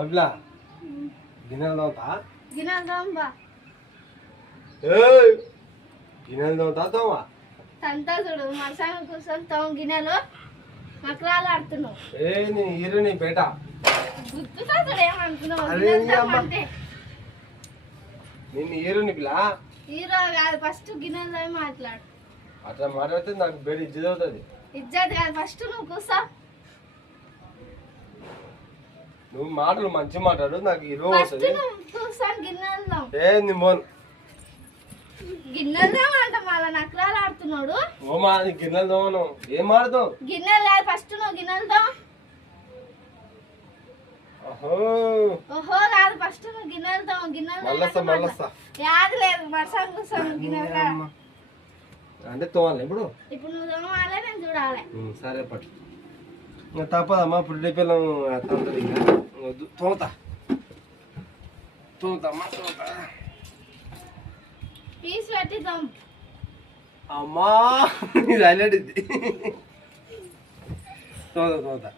అట్లా గిన్నెలు తోతా గిన్నెలు తోమబా. గిన్నెలు తోతా తోమా తంతా చూడు మరసంగా కూర్చొని తోమ గిన్నెలు మకరాలు ఆడుతున్నావు. నీ హీరో నీ పేట గుర్తుతా చూడు ఏమనుకున్నావు? అరే గిన్నెలు నీ అమ్మ. తోమంటే నేను హీరోని పిల్ల హీరో కాదు, ఫస్ట్ గిన్నెలు తోమి మాట్లాడు. అట్లా మాట్లాడితే నాకు బేడి ఇజ్జత్ అవుతుంది. ఇజ్జత్ కాదు, ఫస్ట్ నువ్వు కూర్చో. నువ్వు మాటలు మంచి మాట్లాడు, నాకు హీరో ఫస్ట్ అవుతుంది. నువ్వు కూర్చొని గిన్నెలు తోమ. నీ మోన్ గిన్నెలు తోమంట మళ్ళా నకరాలు ఆడుతున్నాడు. ఓమా నీ గిన్నెలు తోమను ఏం ఆడుతావు? గిన్నెలు కాదు, ఫస్ట్ నువ్వు గిన్నెలు తోమ. ఓహో ఓహో కాదు, ఫస్ట్ నువ్వు గిన్నెలు తోమ. గిన్నెలు మళ్ళొస్తా యాది లేదు మరసంగా కూర్చొని గిన్నెలు కాడ. అంటే తోవాలి ఇప్పుడు. ఇప్పుడు నువ్వు తోమాలే, నేను చూడాలి. సరే పట్టు ఇంకా తప్పదమ్మా. పుట్టి పిల్లం తంతది ఇంకా వద్దు. తోముతా తోముతామ్మా తోముతా. పీస్ పెట్టి తోమ. అమ్మా ఇది హైలైట్ ఇది. తోముతా తోముతా.